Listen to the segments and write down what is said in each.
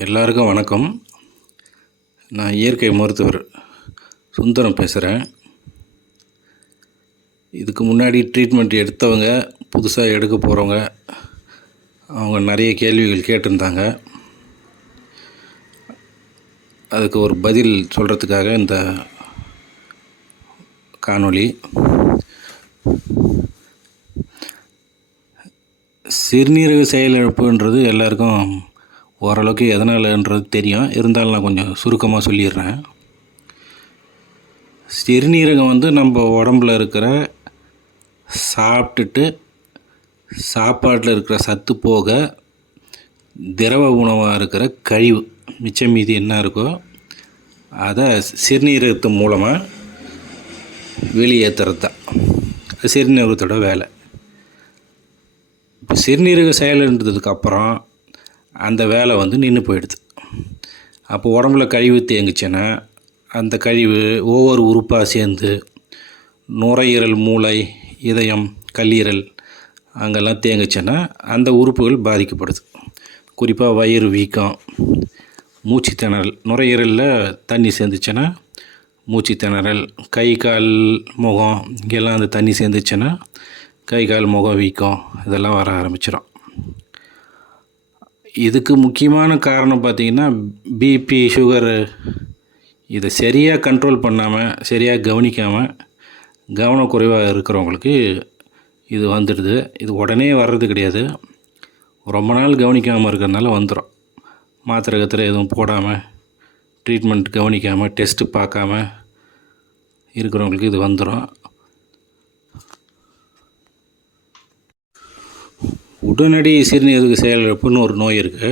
எல்லாருக்கும் வணக்கம். நான் இயற்கை மருத்துவர் சுந்தரம் பேசுகிறேன். இதுக்கு முன்னாடி ட்ரீட்மெண்ட் எடுத்தவங்க, புதுசாக எடுக்க போகிறவங்க, அவங்க நிறைய கேள்விகள் கேட்டிருந்தாங்க. அதுக்கு ஒரு பதில் சொல்கிறதுக்காக இந்த காணொளி. சிறுநீரக செயலிழப்புன்றது எல்லாருக்கும் ஓரளவுக்கு எதனாலன்றது தெரியும். இருந்தாலும் நான் கொஞ்சம் சுருக்கமாக சொல்லிடுறேன். சிறுநீரகம் நம்ம உடம்பில் இருக்கிற சாப்பிட்டுட்டு சாப்பாட்டில் இருக்கிற சத்து போக திரவ உணவாக இருக்கிற கழிவு மிச்சம் மீதி என்ன இருக்கோ அதை சிறுநீரகத்து மூலமாக வெளியேற்றுறது தான் சிறுநீரகத்தோட வேலை. இப்போ சிறுநீரக செயலிழந்ததுக்கப்புறம் அந்த வேலை நின்று போயிடுது. அப்போ உடம்புல கழிவு தேங்குச்சுன்னா அந்த கழிவு ஒவ்வொரு உறுப்பாக சேர்ந்து நுரையீரல், மூளை, இதயம், கல்லீரல் அங்கெல்லாம் தேங்குச்சுன்னா அந்த உறுப்புகள் பாதிக்கப்படுது. குறிப்பாக வயிறு வீக்கம், மூச்சு திணறல், நுரையீரலில் தண்ணி சேர்ந்துச்சுன்னா மூச்சு திணறல், கை கால் முகம் இங்கெல்லாம் அந்த தண்ணி சேர்ந்துச்சுன்னா கை கால் முகம் வீக்கம் இதெல்லாம் வர ஆரம்பிச்சிடும். இதுக்கு முக்கியமான காரணம் பார்த்திங்கன்னா பிபி, சுகரு இதை சரியாக கண்ட்ரோல் பண்ணாமல், சரியாக கவனிக்காமல், கவனக்குறைவாக இருக்கிறவங்களுக்கு இது வந்துடுது. இது உடனே வர்றது கிடையாது. ரொம்ப நாள் கவனிக்காமல் இருக்கிறதுனால வந்துடும். மாத்திரை கத்திரை எதுவும் போடாமல், ட்ரீட்மெண்ட் கவனிக்காமல், டெஸ்ட்டு பார்க்காம இருக்கிறவங்களுக்கு இது வந்துடும். உடனடி சிறுநீரக செயலிழப்புன்னு ஒரு நோய் இருக்குது.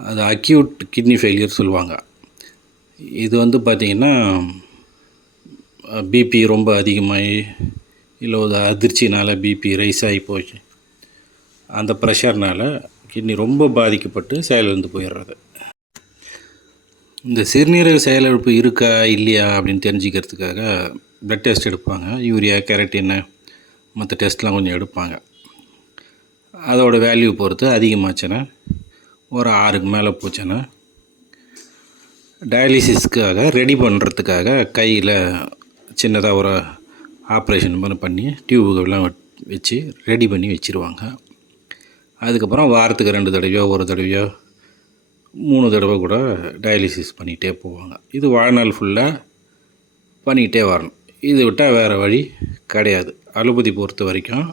அது அக்யூட் கிட்னி ஃபெயிலியர் சொல்லுவாங்க. இது பார்த்திங்கன்னா பிபி ரொம்ப அதிகமாகி, இல்லை ஒரு அதிர்ச்சினால் பிபி ரைஸ் ஆகி போச்சு, அந்த ப்ரெஷர்னால் கிட்னி ரொம்ப பாதிக்கப்பட்டு செயலிழந்து போயிடுறது. இந்த சிறுநீரக செயலிழப்பு இருக்கா இல்லையா அப்படின்னு தெரிஞ்சுக்கிறதுக்காக ப்ளட் டெஸ்ட் எடுப்பாங்க. யூரியா, கெரட்டின் மற்ற டெஸ்ட்லாம் கொஞ்சம் எடுப்பாங்க. அதோட வேல்யூ பொறுத்து அதிகமாச்சுன்னா, ஒரு 6க்கு மேலே போச்சுன்னா டயாலிசிஸ்க்காக ரெடி பண்ணுறதுக்காக கையில் சின்னதாக ஒரு ஆப்ரேஷன் பண்ணி டியூபுகள்லாம் வச்சு ரெடி பண்ணி வச்சுருவாங்க. அதுக்கப்புறம் வாரத்துக்கு 2 தடவையோ, ஒரு தடவையோ, 3 தடவை கூட டயாலிசிஸ் பண்ணிகிட்டே போவாங்க. இது வாழ்நாள் ஃபுல்லாக பண்ணிக்கிட்டே வரணும். இது விட்டால் வேறு வழி கிடையாது. அலோபதி பொறுத்த வரைக்கும்,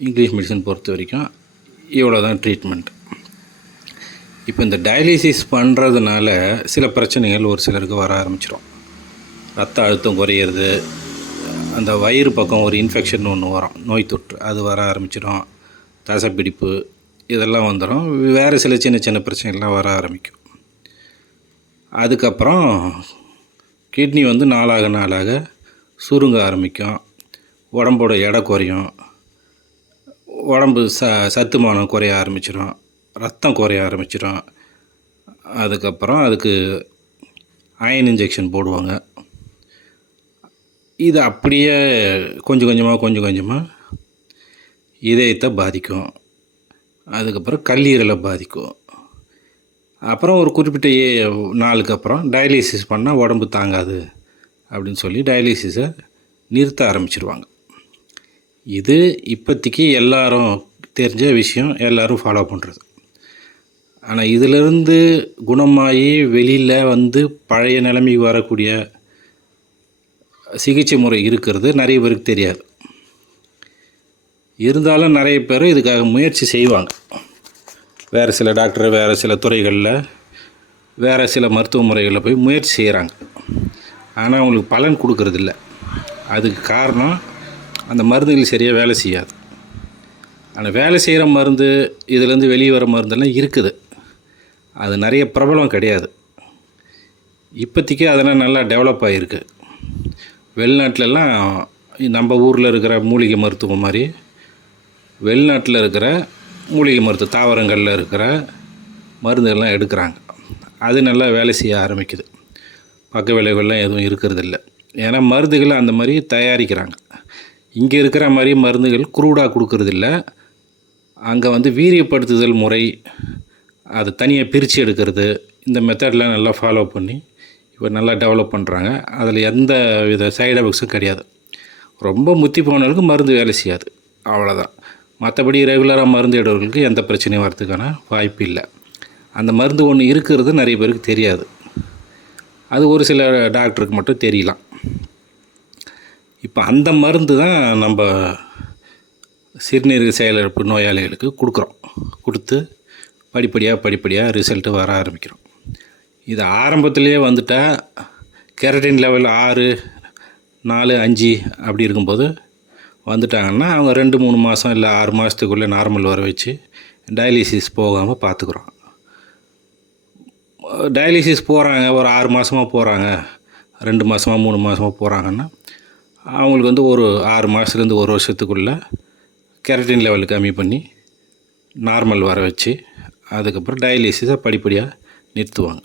இங்கிலீஷ் மெடிசன் பொறுத்த வரைக்கும் இவ்வளோ தான் ட்ரீட்மெண்ட். இப்போ இந்த டயாலிசிஸ் பண்ணுறதுனால சில பிரச்சனைகள் ஒரு சிலருக்கு வர ஆரம்பிச்சிடும். ரத்த அழுத்தம் குறையிறது, அந்த வயிறு பக்கம் ஒரு இன்ஃபெக்ஷன் ஒன்று வரும், நோய் தொற்று, அது வர ஆரம்பிச்சிடும். தசைப்பிடிப்பு இதெல்லாம் வந்துடும். வேறு சில சின்ன சின்ன பிரச்சனைகள்லாம் வர ஆரம்பிக்கும். அதுக்கப்புறம் கிட்னி நாளாக நாளாக சுருங்க ஆரம்பிக்கும். உடம்போட எடை குறையும். உடம்பு சத்துமானம் குறைய ஆரம்பிச்சிடும். ரத்தம் குறைய ஆரம்பிச்சிடும். அதுக்கப்புறம் அதுக்கு அயன் இன்ஜெக்ஷன் போடுவாங்க. இது அப்படியே கொஞ்சம் கொஞ்சமாக இதயத்தை பாதிக்கும். அதுக்கப்புறம் கல்லீரலை பாதிக்கும். அப்புறம் ஒரு குறிப்பிட்ட நாளுக்கு அப்புறம் டயாலிசிஸ் பண்ணால் உடம்பு தாங்காது அப்படின்னு சொல்லி டயாலிசிஸை நிறுத்த ஆரம்பிச்சிருவாங்க. இது இப்போதைக்கு எல்லாரும் தெரிஞ்ச விஷயம், எல்லோரும் ஃபாலோ பண்ணுறது. ஆனால் இதிலிருந்து குணமாகி வெளியில் பழைய நிலைமைக்கு வரக்கூடிய சிகிச்சை முறை இருக்கிறது நிறைய பேருக்கு தெரியாது. இருந்தாலும் நிறைய பேர் இதுக்காக முயற்சி செய்வாங்க. வேறு சில டாக்டர், வேறு சில துறைகளில், வேறு சில மருத்துவ முறைகளில் போய் முயற்சி செய்கிறாங்க. ஆனால் அவங்களுக்கு பலன் கொடுக்கறதில்ல. அதுக்கு காரணம் அந்த மருந்துகள் சரியாக வேலை செய்யாது. ஆனால் வேலை செய்கிற மருந்து, இதிலேருந்து வெளியே வர மருந்தெல்லாம் இருக்குது. அது நிறைய பிரபலம் கிடையாது. இப்போதைக்கு அதெல்லாம் நல்லா டெவலப் ஆகிருக்கு. வெளிநாட்டிலலாம் நம்ம ஊரில் இருக்கிற மூலிகை மருத்துவம் மாதிரி வெளிநாட்டில் இருக்கிற மூலிகை மருத்துவ தாவரங்களில் இருக்கிற மருந்துகள்லாம் எடுக்கிறாங்க. அது நல்லா வேலை செய்ய ஆரம்பிக்குது. பக்க விளைவுகள்லாம் எதுவும் இருக்கிறதில்ல. ஏன்னா மருந்துகளை அந்த மாதிரி தயாரிக்கிறாங்க. இங்கே இருக்கிற மாதிரி மருந்துகள் குரூடாக கொடுக்கறதில்ல. அங்கே வீரியப்படுத்துதல் முறை, அதை தனியாக பிரித்து எடுக்கிறது, இந்த மெத்தட்லாம் நல்லா ஃபாலோ பண்ணி இப்போ நல்லா டெவலப் பண்ணுறாங்க. அதில் எந்த வித சைடு எஃபெக்ட்ஸும் கிடையாது. ரொம்ப முத்தி போனவர்களுக்கு மருந்து வேலை செய்யாது, அவ்வளோதான். மற்றபடி ரெகுலராக மருந்து எடுக்கிறவர்களுக்கு எந்த பிரச்சனையும் வரதுக்கான வாய்ப்பு இல்லை. அந்த மருந்து ஒன்று இருக்கிறது நிறைய பேருக்கு தெரியாது. அது ஒரு சில டாக்டருக்கு மட்டும் தெரியலாம். இப்போ அந்த மருந்து தான் நம்ம சிறுநீரக செயலிழப்பு நோயாளிகளுக்கு கொடுத்து படிப்படியாக ரிசல்ட்டு வர ஆரம்பிக்கிறோம். இது ஆரம்பத்திலே வந்துட்டால் கெரட்டின் லெவல் 6, 4, 5 அப்படி இருக்கும்போது வந்துட்டாங்கன்னா அவங்க 2-3 மாதம் இல்லை 6 மாதத்துக்குள்ளே நார்மல் வர வச்சு டயாலிசிஸ் போகாமல் பார்த்துக்குறோம். டயாலிசிஸ் போகிறாங்க, ஒரு 6 மாதமாக போகிறாங்க, 2 மாதமாக 3 மாதமாக போகிறாங்கன்னா அவங்களுக்கு வந்து ஒரு 6 மாதத்துலேருந்து 1 வருஷத்துக்குள்ளே கெரட்டின் லெவல் கம்மி பண்ணி நார்மல் வர வச்சு அதுக்கப்புறம் டயாலிசிஸை படிப்படியாக நிறுத்துவாங்க.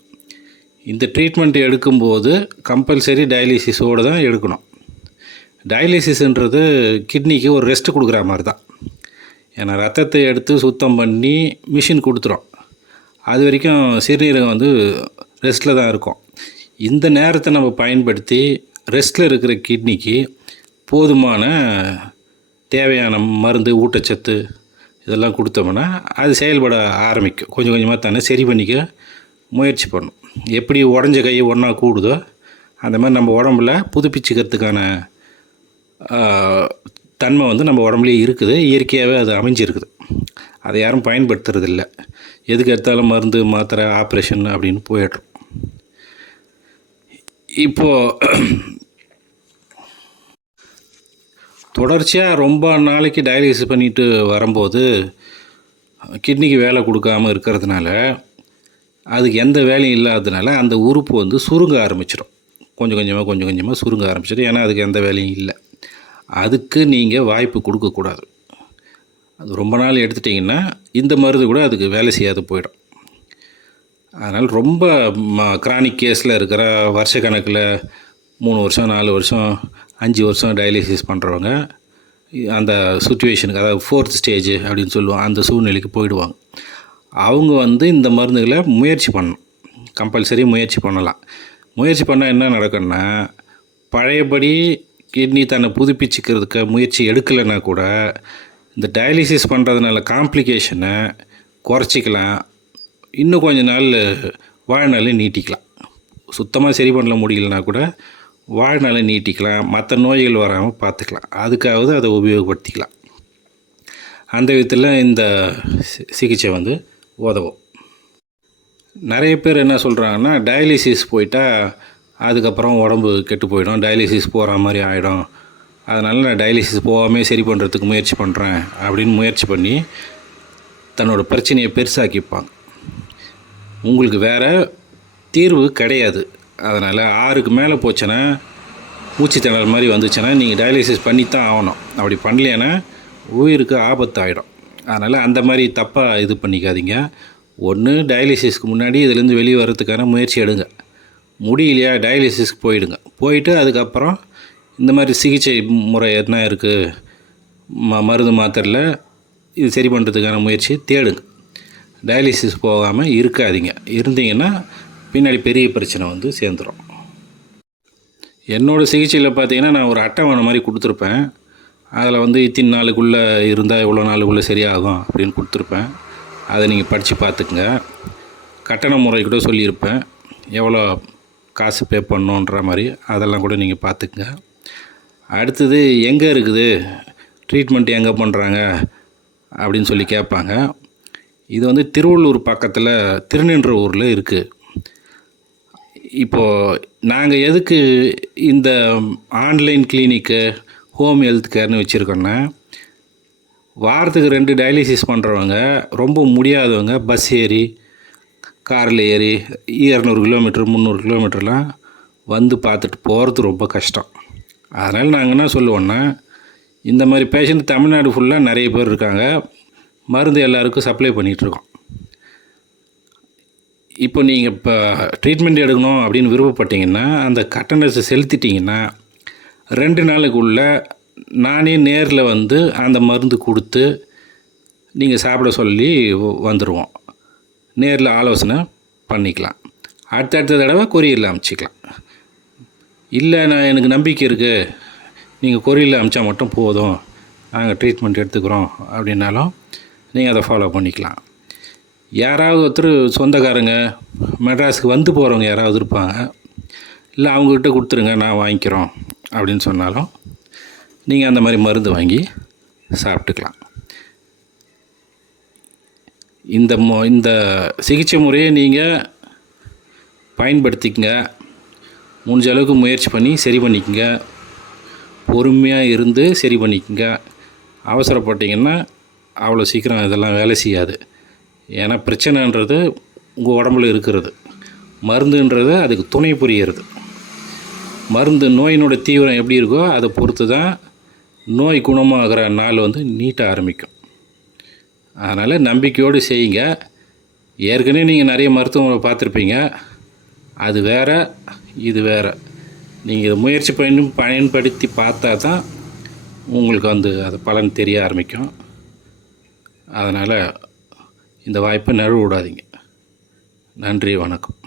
இந்த ட்ரீட்மெண்ட் எடுக்கும்போது கம்பல்சரி டயாலிசிஸோடு தான் எடுக்கணும். டயாலிசிஸ்ன்றது கிட்னிக்கு ஒரு ரெஸ்ட் கொடுக்குற மாதிரி தான். ஏன்னா ரத்தத்தை எடுத்து சுத்தம் பண்ணி மிஷின் கொடுத்துரும். அது வரைக்கும் சிறுநீரகம் வந்து ரெஸ்ட்டில் தான் இருக்கும். இந்த நேரத்தை நம்ம பயன்படுத்தி ரெஸ்ட்டில் இருக்கிற கிட்னிக்கு போதுமான தேவையான மருந்து, ஊட்டச்சத்து இதெல்லாம் கொடுத்தோம்னா அது செயல்பட ஆரம்பிக்கும். கொஞ்சம் கொஞ்சமாக தானே சரி பண்ணிக்க முயற்சி பண்ணும். எப்படி உடஞ்ச கை ஒன்றா கூடுதோ அந்த மாதிரி நம்ம உடம்புல புதுப்பிச்சுக்கிறதுக்கான தன்மை வந்து நம்ம உடம்புலேயே இருக்குது. இயற்கையாகவே அது அமைஞ்சிருக்குது. அதை யாரும் பயன்படுத்துறதில்ல. எதுக்கு எடுத்தாலும் மருந்து, மாத்திரை, ஆப்ரேஷன் அப்படின்னு போயிடுறோம். இப்போது தொடர்ச்சியாக ரொம்ப நாளைக்கு டயாலிசிஸ் பண்ணிட்டு வரும்போது கிட்னிக்கு வேலை கொடுக்காமல் இருக்கிறதுனால, அதுக்கு எந்த வேலையும் இல்லாததுனால அந்த உறுப்பு வந்து சுருங்க ஆரம்பிச்சிடும். கொஞ்சம் கொஞ்சமாக சுருங்க ஆரம்பிச்சிடும். ஏன்னா அதுக்கு எந்த வேலையும் இல்லை. அதுக்கு நீங்கள் வாய்ப்பு கொடுக்கக்கூடாது. அது ரொம்ப நாள் எடுத்துட்டிங்கன்னா இந்த மருந்து கூட அதுக்கு வேலை செய்யாது போயிடும். அதனால் ரொம்ப கிரானிக் கேஸில் இருக்கிற வருஷக்கணக்கில் 3 வருஷம், 4 வருஷம், 5 வருஷம் டயாலிசிஸ் பண்ணுறவங்க அந்த சுச்சுவேஷனுக்கு, அதாவது 4th ஸ்டேஜ் அப்படின்னு சொல்லுவாங்க, அந்த சூழ்நிலைக்கு போயிடுவாங்க. அவங்க வந்து இந்த மருந்துகளை முயற்சி பண்ணணும். கம்பல்சரி முயற்சி பண்ணலாம். முயற்சி பண்ணால் என்ன நடக்குன்னா, பழையபடி கிட்னி தன்னை புதுப்பிச்சுக்கிறதுக்கு முயற்சி எடுக்கலைன்னா கூட இந்த டயாலிசிஸ் பண்ணுறதுனால காம்ப்ளிகேஷனை குறைச்சிக்கலாம். இன்னும் கொஞ்ச நாள் வாழ்நாளை நீட்டிக்கலாம். சுத்தமாக சரி பண்ண முடியலனா கூட வாழ்நாளை நீட்டிக்கலாம். மற்ற நோய்கள் வராமல் பார்த்துக்கலாம். அதுக்காவது அதை உபயோகப்படுத்திக்கலாம். அந்த விதத்தில் இந்த சிகிச்சை வந்து உதவும். நிறைய பேர் என்ன சொல்கிறாங்கன்னா, டயாலிசிஸ் போயிட்டால் அதுக்கப்புறம் உடம்பு கெட்டு போயிடும், டயாலிசிஸ் போகிற மாதிரி ஆகிடும், அதனால் நான் டயாலிசிஸ் போகாமல் சரி பண்ணுறதுக்கு முயற்சி பண்ணுறேன் அப்படின்னு முயற்சி பண்ணி தன்னோட பிரச்சனையை பெருசாக்கிப்பாங்க. உங்களுக்கு வேறு தீர்வு கிடையாது. அதனால் 6க்கு மேலே போச்சுன்னா, மூச்சு திணறல் மாதிரி வந்துச்சுன்னா நீங்கள் டயாலிசிஸ் பண்ணித்தான் ஆகணும். அப்படி பண்ணலைன்னா உயிருக்கு ஆபத்து ஆகிடும். அதனால் அந்த மாதிரி தப்பாக இது பண்ணிக்காதீங்க. ஒன்று, டயாலிசிஸ்க்கு முன்னாடி இதிலேருந்து வெளியே வர்றதுக்கான முயற்சி எடுங்க. முடியலையா டயாலிசிஸ்க்கு போயிட்டு அதுக்கப்புறம் இந்த மாதிரி சிகிச்சை முறை என்ன இருக்குது, மருந்து மாத்திரையில் இது சரி பண்ணுறதுக்கான முயற்சி தேடுங்க. டயாலிசிஸ் போகாமல் இருக்காதீங்க. இருந்தீங்கன்னா பின்னாடி பெரிய பிரச்சனை வந்து சேர்ந்துடும். என்னோடய சிகிச்சையில் பார்த்தீங்கன்னா நான் ஒரு அட்டவணை மாதிரி கொடுத்துருப்பேன். அதில் வந்து இத்தனை நாளுக்குள்ளே இருந்தால் எவ்வளோ நாளுக்குள்ளே சரியாகும் அப்படின்னு கொடுத்துருப்பேன். அதை நீங்கள் படித்து பார்த்துக்குங்க. கட்டண முறை கூட சொல்லியிருப்பேன், எவ்வளோ காசு பே பண்ணணுன்ற மாதிரி. அதெல்லாம் கூட நீங்கள் பார்த்துக்குங்க. அடுத்தது எங்கே இருக்குது ட்ரீட்மெண்ட், எங்கே பண்ணுறாங்க அப்படின்னு சொல்லி கேட்பாங்க. இது வந்து திருவள்ளூர் பக்கத்தில் திருநின்ற ஊரில் இருக்குது. இப்போது நாங்கள் எதுக்கு இந்த ஆன்லைன் கிளினிக்கு, ஹோம் ஹெல்த் கேர்னு வச்சுருக்கோன்னா, வாரத்துக்கு 2 டயாலிசிஸ் பண்ணுறவங்க, ரொம்ப முடியாதவங்க பஸ் ஏறி, காரில் ஏறி 200 கிலோமீட்டர் 300 கிலோமீட்டர்லாம் வந்து பார்த்துட்டு போகிறது ரொம்ப கஷ்டம். அதனால் நாங்கள் என்ன சொல்லுவோன்னா, இந்த மாதிரி பேஷண்ட் தமிழ்நாடு ஃபுல்லாக நிறைய பேர் இருக்காங்க. மருந்து எல்லாருக்கும் சப்ளை பண்ணிகிட்ருக்கோம். இப்போ நீங்கள் இப்போ ட்ரீட்மெண்ட் எடுக்கணும் அப்படின்னு விருப்பப்பட்டீங்கன்னா, அந்த கட்டணத்தை செலுத்திட்டிங்கன்னா 2 நாளுக்குள்ளே நானே நேரில் வந்து அந்த மருந்து கொடுத்து நீங்கள் சாப்பிட சொல்லி வந்துடுவோம். நேரில் ஆலோசனை பண்ணிக்கலாம். அடுத்தடுத்த தடவை கொரியரில் அனுப்பிச்சிக்கலாம். இல்லை எனக்கு நம்பிக்கை இருக்குது, நீங்கள் கொரியரில் அனுப்பிச்சா மட்டும் போதும், நாங்கள் ட்ரீட்மெண்ட் எடுத்துக்கிறோம் அப்படின்னாலும் நீங்கள் அதை ஃபாலோ பண்ணிக்கலாம். யாராவது ஒருத்தர் சொந்தக்காரங்க மெட்ராஸுக்கு வந்து போகிறவங்க யாராவது இருப்பாங்க, இல்லை அவங்கக்கிட்ட கொடுத்துருங்க நான் வாங்கிக்கிறோம் அப்படின்னு சொன்னாலும் நீங்கள் அந்த மாதிரி மருந்து வாங்கி சாப்பிட்டுக்கலாம். இந்த சிகிச்சை முறையை நீங்கள் பயன்படுத்திக்கங்க. முடிஞ்ச அளவுக்கு முயற்சி பண்ணி சரி பண்ணிக்கங்க. பொறுமையாக இருந்து சரி பண்ணிக்கங்க. அவசரப்பட்டிங்கன்னா அவ்வளோ சீக்கிரம் இதெல்லாம் வேலை செய்யாது. ஏன்னா பிரச்சனைன்றது உங்கள் உடம்புல இருக்கிறது, மருந்துன்றது அதுக்கு துணை புரிகிறது. மருந்து நோயினோட தீவிரம் எப்படி இருக்கோ அதை பொறுத்து தான் நோய் குணமாகிற நாள் நீட்ட ஆரம்பிக்கும். அதனால் நம்பிக்கையோடு செய்யுங்க. ஏற்கனவே நீங்கள் நிறைய மருத்துவங்களை பார்த்துருப்பீங்க, அது வேறு இது வேறு. நீங்கள் இதை முயற்சி பயன்படுத்தி பார்த்தா தான் உங்களுக்கு அது பலன் தெரிய ஆரம்பிக்கும். அதனால் இந்த வாய்ப்பை நழுவ விடாதீங்க. நன்றி, வணக்கம்.